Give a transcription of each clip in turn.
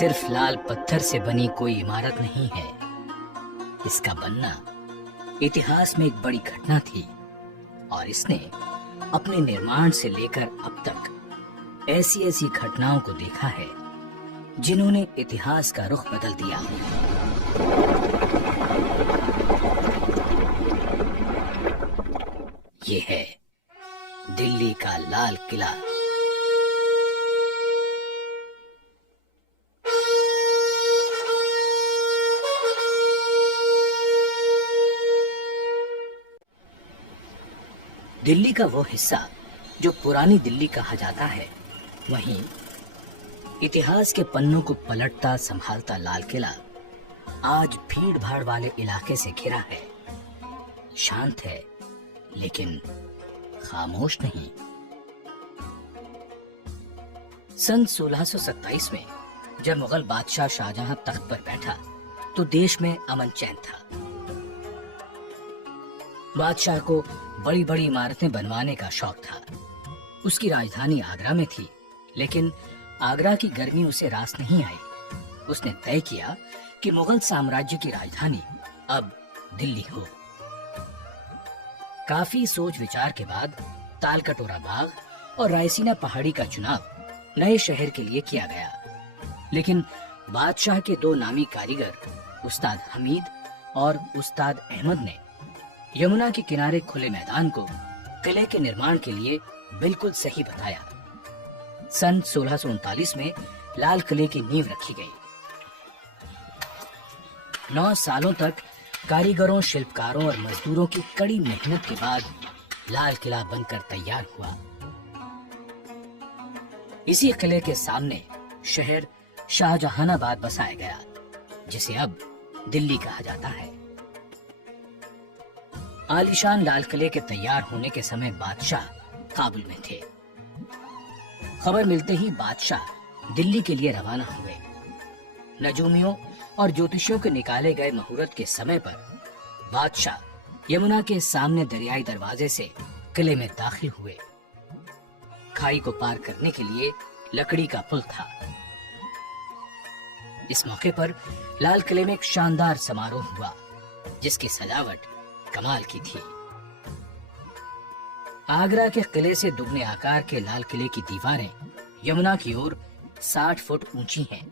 सिर्फ लाल पत्थर से बनी कोई इमारत नहीं है। इसका बनना इतिहास में एक बड़ी घटना थी और इसने अपने निर्माण से लेकर अब तक ऐसी ऐसी घटनाओं को देखा है जिन्होंने इतिहास का रुख बदल दिया। ये है दिल्ली का लाल किला। दिल्ली का वो हिस्सा जो पुरानी दिल्ली कहा जाता है, वहीं इतिहास के पन्नों को पलटता संभालता लाल किला आज भीड़ भाड़ वाले इलाके से घिरा है। शांत है लेकिन खामोश नहीं। सन 1627 में जब मुगल बादशाह शाहजहां तख्त पर बैठा तो देश में अमन चैन था। बादशाह को बड़ी बड़ी इमारतें बनवाने का शौक था। उसकी राजधानी आगरा में थी, लेकिन आगरा की गर्मी उसे रास नहीं आई। उसने तय किया कि मुगल साम्राज्य की राजधानी अब दिल्ली हो। काफी सोच विचार के बाद तालकटोरा बाग और रायसीना पहाड़ी का चुनाव नए शहर के लिए किया गया, लेकिन बादशाह के दो नामी कारीगर उस्ताद हमीद और उस्ताद अहमद ने यमुना के किनारे खुले मैदान को किले के निर्माण के लिए बिल्कुल सही बताया। सन 1639 में लाल किले की नींव रखी गई। 9 सालों तक कारीगरों, शिल्पकारों और मजदूरों की कड़ी मेहनत के बाद लाल किला बनकर तैयार हुआ। इसी किले के सामने शहर शाहजहानाबाद बसाया गया, जिसे अब दिल्ली कहा जाता है। आलीशान लाल किले के तैयार होने के समय बादशाह काबुल में थे। खबर मिलते ही बादशाह दिल्ली के लिए रवाना हुए। नजूमियों और ज्योतिषियों के निकाले गए मुहूर्त के समय पर बादशाह यमुना के सामने दरियाई दरवाजे से किले में दाखिल हुए। खाई को पार करने के लिए लकड़ी का पुल था। इस मौके पर लाल किले में एक शानदार समारोह हुआ, जिसकी सजावट कमाल की थी। आगरा के किले से दुगने आकार के लाल किले की दीवारें यमुना की ओर 60 फुट ऊंची हैं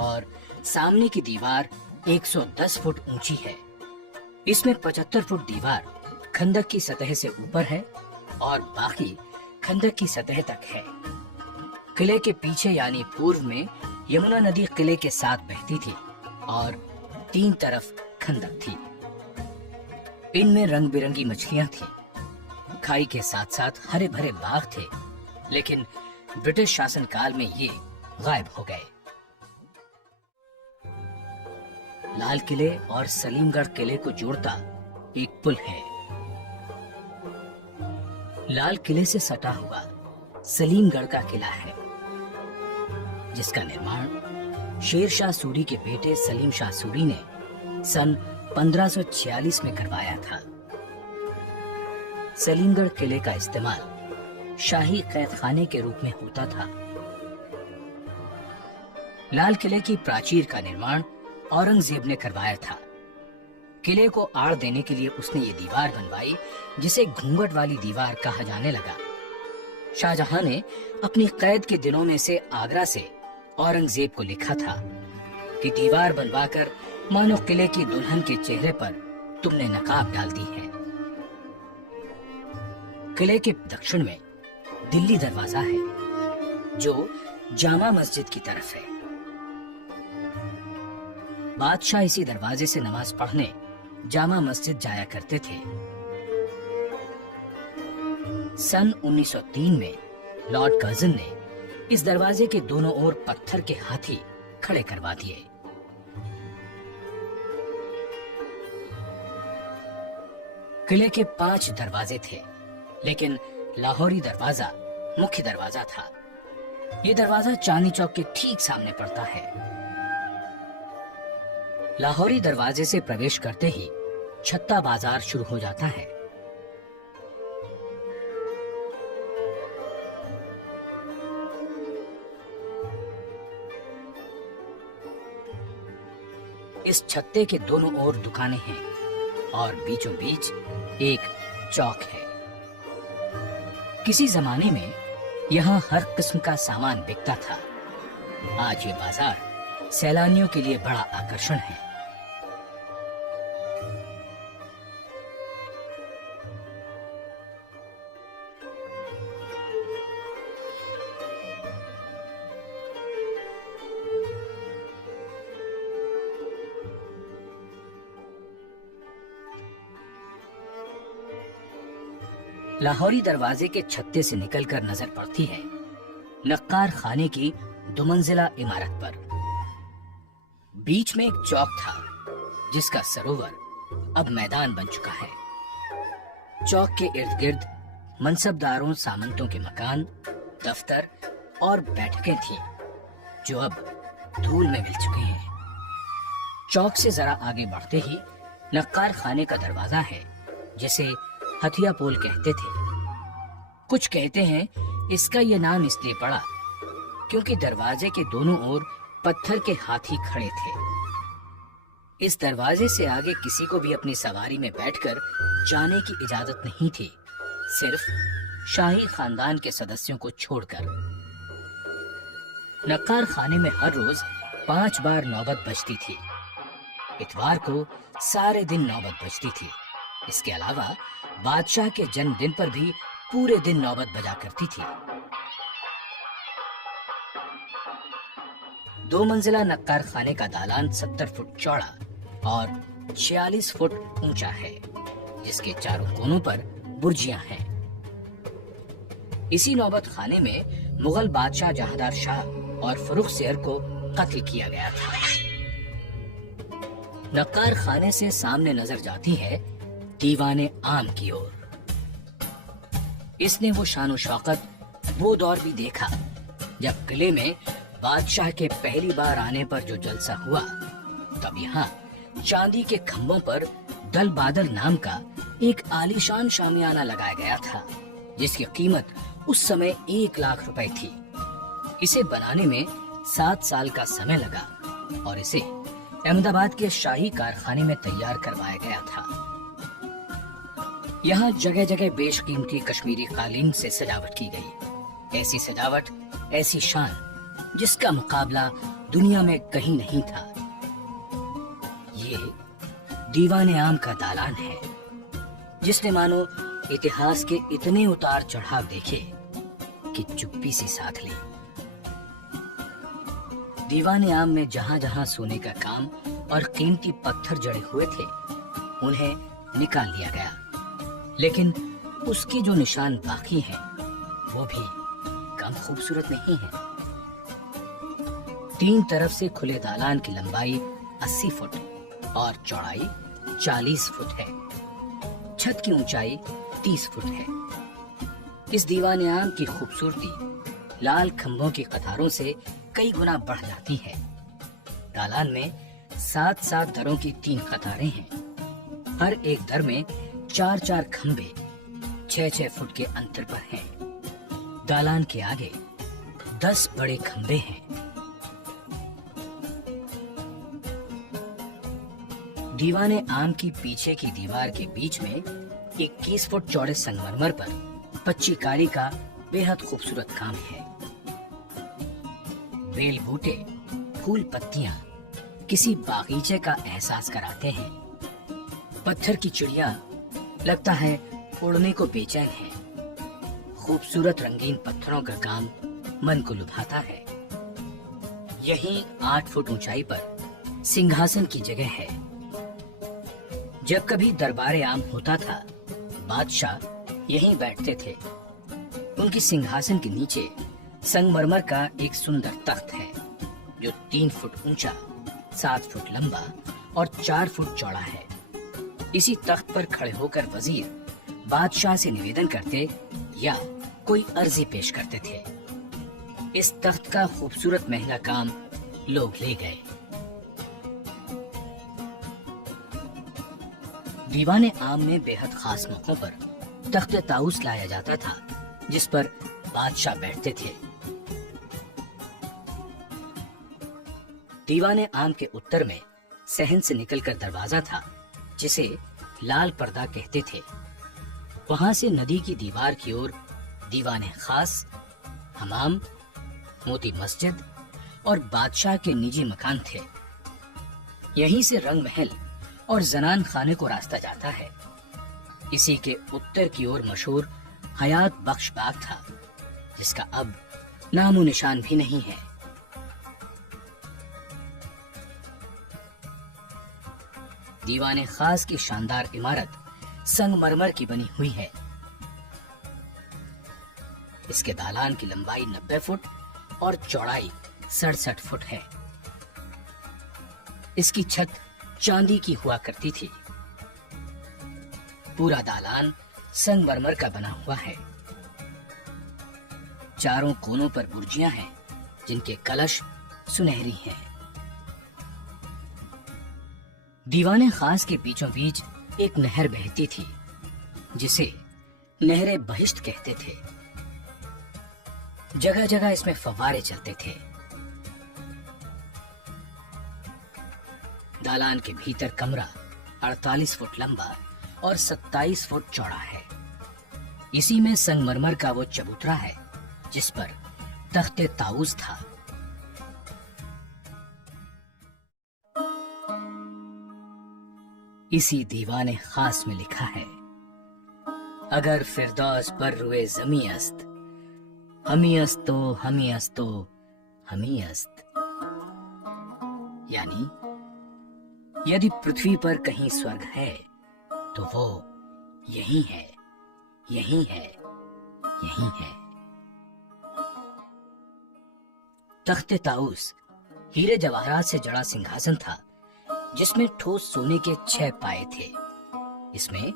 और सामने की दीवार 110 फुट ऊंची है। इसमें 75 फुट दीवार खंदक की सतह से ऊपर है और बाकी खंदक की सतह तक है। किले के पीछे यानी पूर्व में यमुना नदी किले के साथ बहती थी और 3 तरफ खंदक थी। इनमें रंग बिरंगी मछलियां थीं। खाई के साथ साथ हरे भरे बाग थे, लेकिन ब्रिटिश शासनकाल में ये गायब हो गए। लाल किले और सलीमगढ़ किले को जोड़ता एक पुल है। लाल किले से सटा हुआ सलीमगढ़ का किला है, जिसका निर्माण शेर शाह सूरी के बेटे सलीम शाह सूरी ने सन 1546 में करवाया था। सलीमगढ़ किले का इस्तेमाल शाही कैद खाने के रूप में होता था। लाल किले की प्राचीर का निर्माण औरंगजेब ने करवाया था। किले को आड़ देने के लिए उसने ये दीवार बनवाई, जिसे घूंघट वाली दीवार कहा जाने लगा। शाहजहां ने अपनी कैद के दिनों में से आगरा से औरंगजेब को लिखा था कि दीवार बनवाकर मानो किले की दुल्हन के चेहरे पर तुमने नकाब डाल दी है। किले के दक्षिण में दिल्ली दरवाजा है, जो जामा मस्जिद की तरफ है। बादशाह इसी दरवाजे से नमाज पढ़ने जामा मस्जिद जाया करते थे। सन 1903 में लॉर्ड कर्जन ने इस दरवाजे के दोनों ओर पत्थर के हाथी खड़े करवा दिए। किले के 5 दरवाजे थे, लेकिन लाहौरी दरवाजा मुख्य दरवाजा था। ये दरवाजा चांदनी चौक के ठीक सामने पड़ता है। लाहौरी दरवाजे से प्रवेश करते ही छत्ता बाजार शुरू हो जाता है। इस छत्ते के दोनों ओर दुकानें हैं और बीचों बीच एक चौक है। किसी जमाने में यहाँ हर किस्म का सामान बिकता था। आज ये बाजार सैलानियों के लिए बड़ा आकर्षण है। लाहौरी दरवाजे के छत्ते से निकलकर नजर पड़ती है नक्कार खाने की 2 मंजिला इमारत पर। बीच में एक चौक था जिसका सरोवर अब मैदान बन चुका है। चौक के इर्द गिर्द मनसबदारों सामंतों के मकान, दफ्तर और बैठकें थीं जो अब धूल में मिल चुके हैं। चौक से जरा आगे बढ़ते ही नक्कार खाने का दरवाजा है जिसे हथिया पोल कहते थे। कुछ कहते हैं इसका यह नाम इसलिए पड़ा क्योंकि दरवाजे के दोनों ओर पत्थर के हाथी खड़े थे। इस दरवाजे से आगे किसी को भी अपनी सवारी में बैठकर जाने की इजाजत नहीं थी, सिर्फ शाही खानदान के सदस्यों को छोड़कर। नक्कार खाने में हर रोज 5 बार नौबत बजती थी। इतवार को सारे दिन नौबत बजती थी। इसके अलावा बादशाह के जन्मदिन पर भी पूरे दिन नौबत बजा करती थी। 2 मंजिला नक्कार खाने का दालान 70 फुट चौड़ा और 46 फुट ऊंचा है, जिसके चारों कोनों पर बुर्जियां हैं। इसी नौबत खाने में मुगल बादशाह जहांदार शाह और फर्रुख सेहर को कत्ल किया गया था। नक्कार खाने से सामने नजर जाती है दीवाने आम की ओर। इसने वो शानो शौकत, वो दौर भी देखा जब किले में बादशाह के पहली बार आने पर जो जलसा हुआ। तब यहाँ चांदी के खंभों पर दल बादल नाम का एक आलीशान शामियाना लगाया गया था, जिसकी कीमत उस समय 1 लाख रुपए थी। इसे बनाने में 7 साल का समय लगा और इसे अहमदाबाद के शाही कारखाने में तैयार करवाया गया था। यहाँ जगह जगह बेशकीमती कश्मीरी कालीन से सजावट की गई। ऐसी सजावट, ऐसी शान जिसका मुकाबला दुनिया में कहीं नहीं था। ये दीवाने आम का दालान है जिसने मानो इतिहास के इतने उतार चढ़ाव देखे कि चुप्पी से साथ ली। दीवाने आम में जहां जहां सोने का काम और कीमती पत्थर जड़े हुए थे उन्हें निकाल लिया गया, लेकिन उसके जो निशान बाकी हैं वो भी कम खूबसूरत नहीं है। 3 तरफ से खुले दालान की लंबाई 80 फुट और चौड़ाई 40 फुट है। छत की ऊंचाई 30 फुट है। इस दीवाने आम की खूबसूरती लाल खंभों की कतारों से कई गुना बढ़ जाती है। दालान में 7-7 दरों की 3 कतारें हैं। हर एक दर में 4-4 खंभे 6-6 फुट के अंतर पर हैं। दालान के आगे 10 बड़े खंभे हैं। दीवाने आम की पीछे की दीवार के बीच में 21 फुट चौड़े संगमरमर पर पच्ची कारी का बेहद खूबसूरत काम है। बेल बूटे, फूल पत्तियां किसी बागीचे का एहसास कराते हैं। पत्थर की चिड़िया लगता है उड़ने को बेचैन है। खूबसूरत रंगीन पत्थरों का काम मन को लुभाता है। यहीं 8 फुट ऊंचाई पर सिंहासन की जगह है। जब कभी दरबारे आम होता था, बादशाह यहीं बैठते थे। उनकी सिंहासन के नीचे संगमरमर का एक सुंदर तख्त है जो 3 फुट ऊंचा, 7 फुट लंबा और 4 फुट चौड़ा है। इसी तख्त पर खड़े होकर वजीर बादशाह से निवेदन करते या कोई अर्जी पेश करते थे। इस तख्त का खूबसूरत महंगा काम लोग ले गए। दीवाने आम में बेहद खास मौकों पर तख्त ताउस लाया जाता था जिस पर बादशाह बैठते थे। दीवाने आम के उत्तर में सहन से निकलकर दरवाजा था जिसे लाल पर्दा कहते थे। वहां से नदी की दीवार की ओर दीवाने खास, हमाम, मोती मस्जिद और बादशाह के निजी मकान थे। यहीं से रंग महल और जनान खाने को रास्ता जाता है। इसी के उत्तर की ओर मशहूर हयात बख्श बाग था, जिसका अब नामो निशान भी नहीं है। दीवाने खास की शानदार इमारत संगमरमर की बनी हुई है। इसके दालान की लंबाई 90 फुट और चौड़ाई 67 फुट है। इसकी छत चांदी की हुआ करती थी। पूरा दालान संगमरमर का बना हुआ है। चारों कोनों पर बुर्जियां हैं, जिनके कलश सुनहरी हैं। दीवाने खास के बीचों बीच एक नहर बहती थी, जिसे नहरे बहिश्त कहते थे। जगह जगह इसमें फव्वारे चलते थे। दालान के भीतर कमरा 48 फुट लंबा और 27 फुट चौड़ा है। इसी में संगमरमर का वो चबूतरा है जिस पर तख्ते ताऊस था। इसी दीवाने खास में लिखा है, अगर फिरदौस पर रुए जमी अस्त, हमी अस्तो हमी अस्तो हमी अस्त। यानी यदि पृथ्वी पर कहीं स्वर्ग है तो वो यही है, यही है, यही है। तख्ते ताऊस हीरे जवाहरात से जड़ा सिंहासन था, जिसमें ठोस सोने के 6 पाए थे। इसमें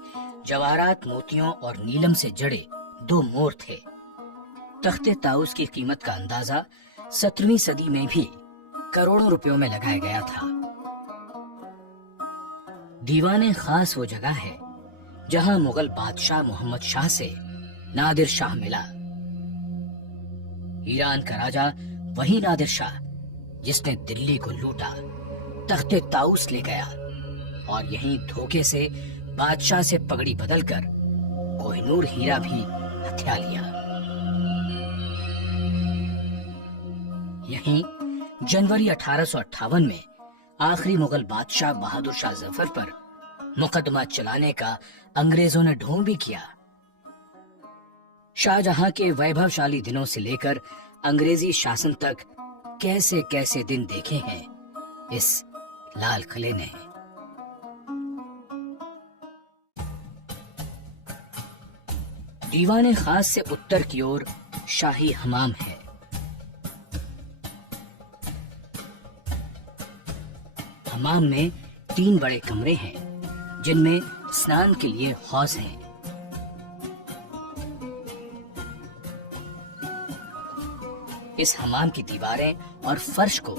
जवाहरात, मोतियों और नीलम से जड़े 2 मोर थे। तख्ते ताऊस की कीमत का अंदाजा 17वीं सदी में भी करोड़ों रुपयों में लगाया गया था। दीवाने खास वो जगह है जहां मुगल बादशाह मोहम्मद शाह से नादिर शाह मिला। ईरान का राजा वही नादिर शाह जिसने दिल्ली को लूटा, तख्ते ताऊस ले गया और यहीं धोखे से बादशाह से पगड़ी बदलकर कोहिनूर हीरा भी हथिया लिया। यहीं जनवरी 1858 में आखिरी मुगल बादशाह बहादुर शाह जफर पर मुकदमा चलाने का अंग्रेजों ने ढोंग भी किया। शाहजहां के वैभवशाली दिनों से लेकर अंग्रेजी शासन तक कैसे कैसे दिन देखे हैं इस लाल किले ने। दीवाने खास से उत्तर की ओर शाही हमाम है। हमाम में 3 बड़े कमरे हैं, जिनमें स्नान के लिए हौज हैं। इस हमाम की दीवारें और फर्श को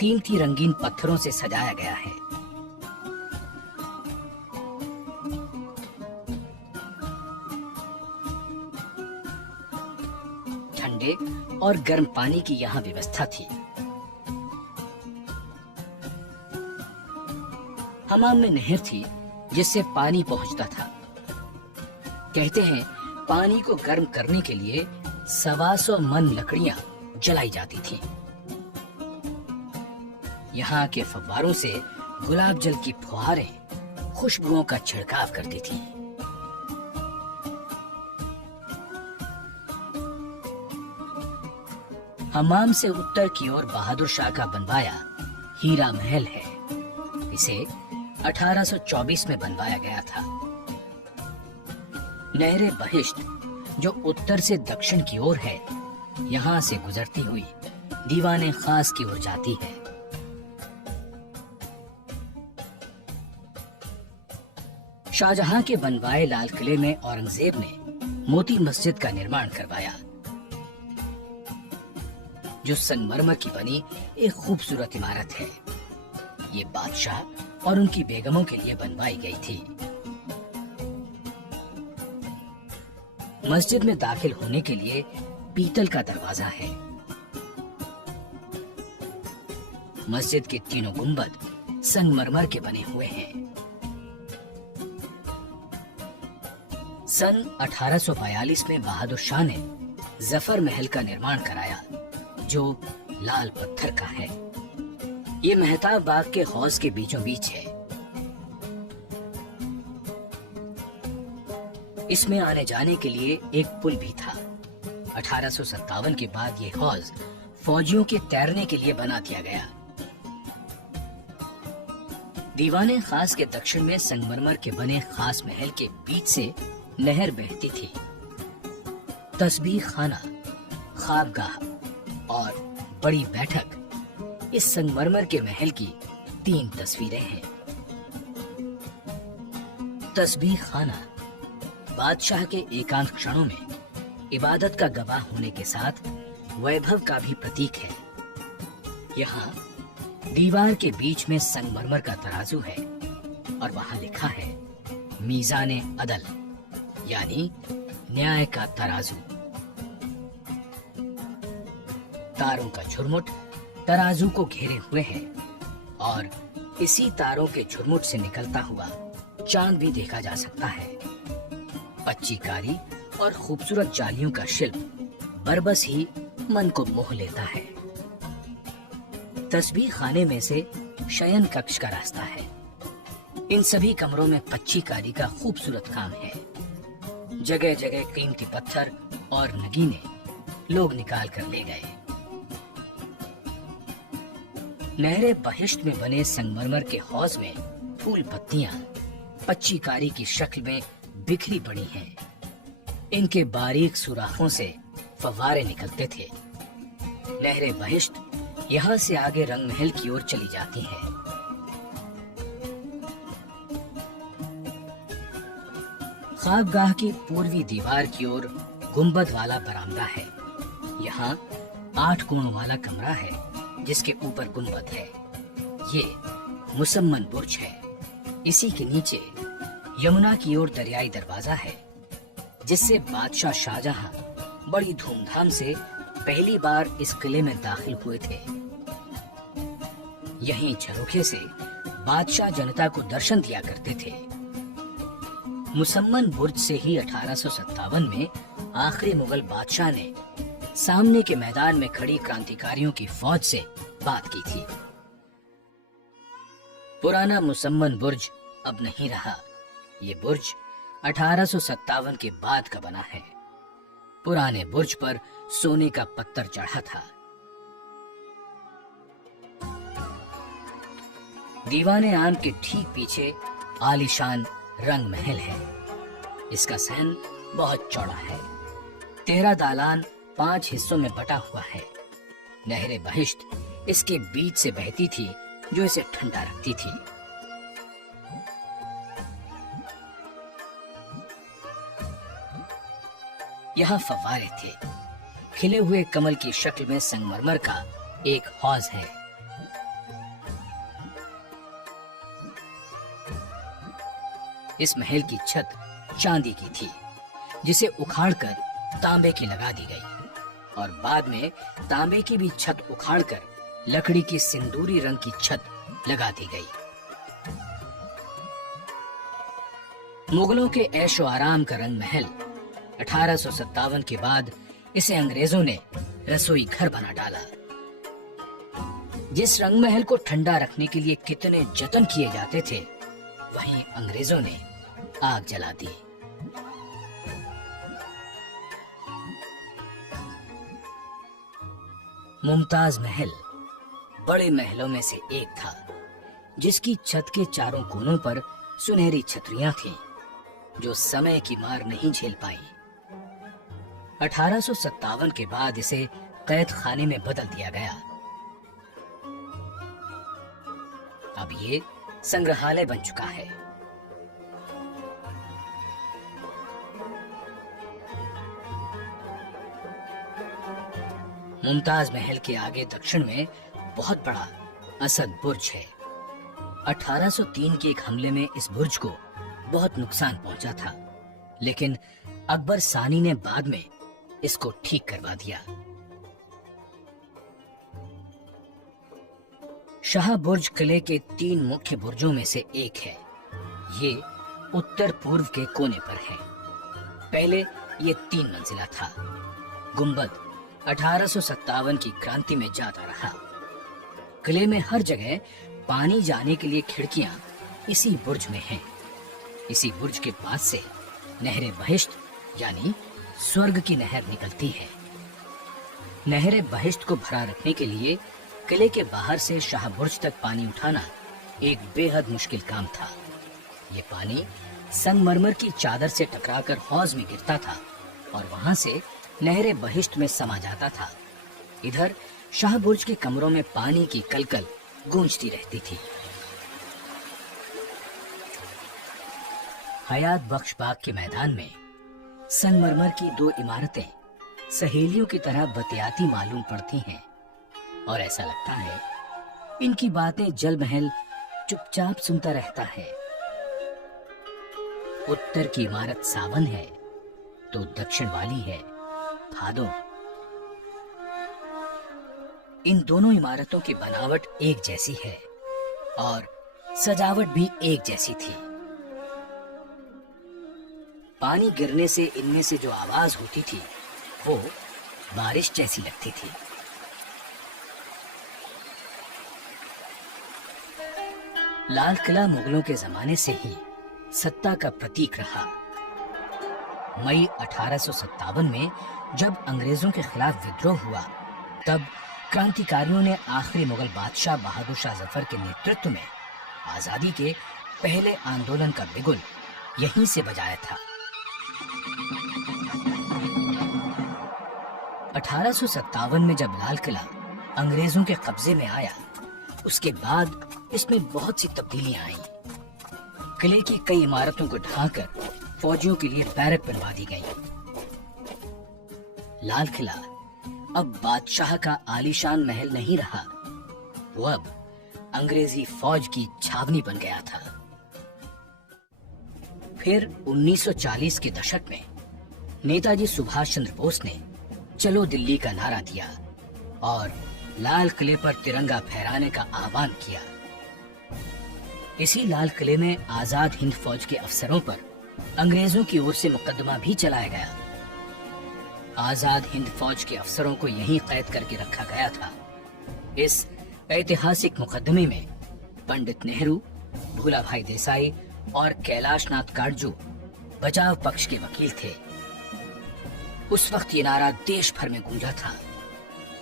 कीमती रंगीन पत्थरों से सजाया गया है। ठंडे और गर्म पानी की यहाँ व्यवस्था थी। हमाम में नहर थी जिससे पानी पहुंचता था। कहते हैं पानी को गर्म करने के लिए 125 मन लकड़ियां जलाई जाती थीं। यहाँ के फव्वारों से गुलाब जल की फुहारें खुशबुओं का छिड़काव करती थीं। हमाम से उत्तर की ओर बहादुर शाह का बनवाया हीरा महल है। इसे 1824 में बनवाया गया था। नहरे बहिश्त जो उत्तर से दक्षिण की ओर है, यहाँ से गुजरती हुई दीवाने खास की ओर जाती है। शाहजहां के बनवाए लाल किले में औरंगजेब ने मोती मस्जिद का निर्माण करवाया, जो संगमरमर की बनी एक खूबसूरत इमारत है। ये बादशाह और उनकी बेगमों के लिए बनवाई गई थी। मस्जिद में दाखिल होने के लिए पीतल का दरवाजा है। मस्जिद के तीनों गुंबद संगमरमर के बने हुए हैं। सन 1842 में बहादुर शाह ने जफर महल का निर्माण कराया, जो लाल पत्थर का है। ये मेहताब बाग के हौज के बीचों बीच है। इसमें आने जाने के लिए एक पुल भी था। 1857 के बाद ये हौज फौजियों के तैरने के लिए बना दिया गया। दीवाने खास के दक्षिण में संगमरमर के बने खास महल के बीच से नहर बहती थी। तस्बीह खाना, ख्वाबगाह और बड़ी बैठक, इस संगमरमर के महल की 3 तस्वीरें हैं। तस्बीह खाना बादशाह के एकांत क्षणों में इबादत का गवाह होने के साथ वैभव का भी प्रतीक है। यहाँ दीवार के बीच में संगमरमर का तराजू है और वहाँ लिखा है मीज़ाने अदल, यानी न्याय का तराजू। तारों का झुरमुट तराजू को घेरे हुए है और इसी तारों के झुरमुट से निकलता हुआ चांद भी देखा जा सकता है। अच्छी कारी और खूबसूरत जालियों का शिल्प बरबस ही मन को मोह लेता है। तस्बीह खाने में से शयन कक्ष का रास्ता है। इन सभी कमरों में पच्ची कारी का खूबसूरत काम है। जगह जगह कीमती पत्थर और नगीने लोग निकाल कर ले गए। नहरे बहिश्त में बने संगमरमर के हौज में फूल पत्तियां पच्ची कारी की शक्ल में बिखरी पड़ी हैं। इनके बारीक सुराखों से फव्वारे निकलते थे। नहरे बहिश्त यहाँ से आगे रंग महल की ओर चली जाती हैं। ख्वाबगाह की पूर्वी दीवार की ओर गुंबद वाला बरामदा है। यहाँ 8 कोणों वाला कमरा है जिसके ऊपर गुंबद है। ये मुसम्मन बुर्ज है। इसी के नीचे यमुना की ओर दरियाई दरवाजा है, जिससे बादशाह शाहजहां बड़ी धूमधाम से पहली बार इस किले में दाखिल हुए थे। यहीं झरोखे से बादशाह जनता को दर्शन दिया करते थे। मुसम्मन बुर्ज से ही 1857 में आखिरी मुगल बादशाह ने सामने के मैदान में खड़ी क्रांतिकारियों की फौज से बात की थी। पुराना मुसम्मन बुर्ज अब नहीं रहा। ये बुर्ज 1857 के बाद का बना है। पुराने बुर्ज पर सोने का पत्थर चढ़ा था। दीवाने आम के ठीक पीछे आलीशान रंग महल है। इसका सहन बहुत चौड़ा है। 13 दालान 5 हिस्सों में बटा हुआ है। नहरे बहिश्त इसके बीच से बहती थी, जो इसे ठंडा रखती थी। यहाँ फव्वारे थे। खिले हुए कमल की शक्ल में संगमरमर का एक हौज है। इस महल की छत चांदी की थी, जिसे उखाड़कर तांबे की लगा दी गई और बाद में तांबे की भी छत उखाड़कर लकड़ी की सिंदूरी रंग की छत लगा दी गई। मुगलों के ऐशो आराम का रंग महल 1857 के बाद इसे अंग्रेजों ने रसोई घर बना डाला। जिस रंग महल को ठंडा रखने के लिए कितने जतन किए जाते थे, वहीं अंग्रेजों ने आग जला दी। मुमताज महल बड़े महलों में से एक था, जिसकी छत के चारों कोनों पर सुनहरी छतरियां थीं, जो समय की मार नहीं झेल पाई। 1857 के बाद इसे कैद खाने में बदल दिया गया। अब ये संग्रहालय बन चुका है। मुमताज महल के आगे दक्षिण में बहुत बड़ा असद बुर्ज है। 1803 के एक हमले में इस बुर्ज को बहुत नुकसान पहुंचा था, लेकिन अकबर सानी ने बाद में इसको ठीक करवा दिया। शाह बुर्ज किले के 3 मुख्य बुर्जों में से एक है। ये उत्तर पूर्व के कोने पर है। पहले ये 3 मंजिला था। गुंबद 1857 की क्रांति में जाता रहा। किले में हर जगह पानी जाने के लिए खिड़कियां इसी बुर्ज में हैं। इसी बुर्ज के पास से नहरे बहिश्त यानी स्वर्ग की नहर निकलती है। नहरे बहिश्त को भरा रखने के लिए किले के बाहर से शाह बुर्ज तक पानी उठाना एक बेहद मुश्किल काम था। ये पानी संगमरमर की चादर से टकराकर हौज में गिरता था और वहां से नहरे बहिश्त में समा जाता था। इधर शाह बुर्ज के कमरों में पानी की कलकल गूंजती रहती थी। हयात बख्श बाग के मैदान में संगमरमर की 2 इमारतें सहेलियों की तरह बतियाती मालूम पड़ती हैं और ऐसा लगता है इनकी बातें जल महल चुपचाप सुनता रहता है। उत्तर की इमारत सावन है तो दक्षिण वाली है भादो। इन दोनों इमारतों की बनावट एक जैसी है और सजावट भी एक जैसी थी। पानी गिरने से इनमें से जो आवाज होती थी वो बारिश जैसी लगती थी। लाल किला मुगलों के जमाने से ही सत्ता का प्रतीक रहा। मई 1857 में जब अंग्रेजों के खिलाफ विद्रोह हुआ तब क्रांतिकारियों ने आखिरी मुगल बादशाह बहादुर शाह जफर के नेतृत्व में आजादी के पहले आंदोलन का बिगुल यहीं से बजाया था। 1857 में जब लाल किला अंग्रेजों के कब्जे में आया उसके बाद इसमें बहुत सी तब्दीलियां आईं। किले की कई इमारतों को ढांकर फौजियों के लिए बैरक बनवा दी गई। लाल किला अब बादशाह का आलीशान महल नहीं रहा, वो अब अंग्रेजी फौज की छावनी बन गया था। फिर 1940 के दशक में नेताजी सुभाष चंद्र बोस ने चलो दिल्ली का नारा दिया और लाल किले पर तिरंगा फहराने का आह्वान किया। इसी लाल किले में आजाद हिंद फौज के अफसरों पर अंग्रेजों की ओर से मुकदमा भी चलाया गया। आजाद हिंद फौज के अफसरों को यहीं कैद करके रखा गया था। इस ऐतिहासिक मुकदमे में पंडित नेहरू, भूलाभाई देसाई और कैलाशनाथ काटजू बचाव पक्ष के वकील थे। उस वक्त ये नारा देश भर में गूंजा था,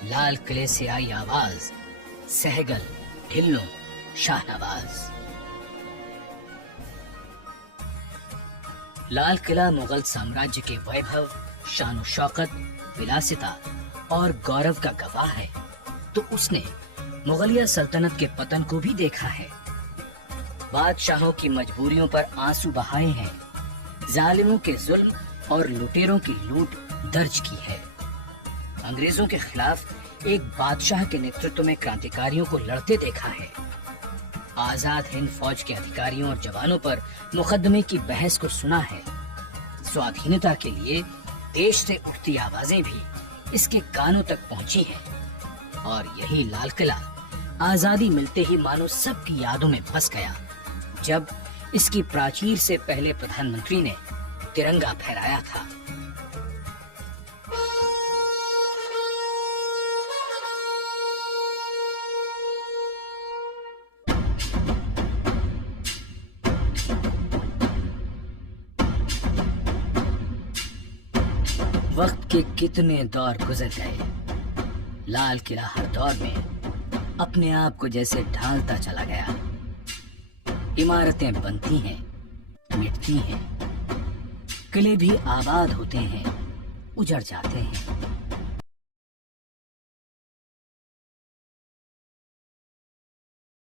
लाल किले से आई आवाज, सहगल ढिल्लो शाहनवाज। लाल किला मुगल साम्राज्य के वैभव, शान शौकत, विलासिता और गौरव का गवाह है, तो उसने मुगलिया सल्तनत के पतन को भी देखा है। बादशाहों की मजबूरियों पर आंसू बहाए हैं, जालिमों के जुल्म और लुटेरों की लूट दर्ज की है। अंग्रेजों के खिलाफ एक बादशाह के नेतृत्व में क्रांतिकारियों को लड़ते देखा है। आजाद हिंद फौज के अधिकारियों और जवानों पर मुकदमे की बहस को सुना है। स्वाधीनता के लिए देश से उठती आवाजें भी इसके कानों तक पहुंची हैं और यही लाल किला आजादी मिलते ही मानो सबकी यादों में बस गया जब इसकी प्राचीर से पहले प्रधानमंत्री ने तिरंगा फहराया था। वक्त के कितने दौर गुजर गए। लाल किला हर दौर में अपने आप को जैसे ढालता चला गया। इमारतें बनती हैं, मिटती हैं, किले भी आबाद होते हैं, उजड़ जाते हैं।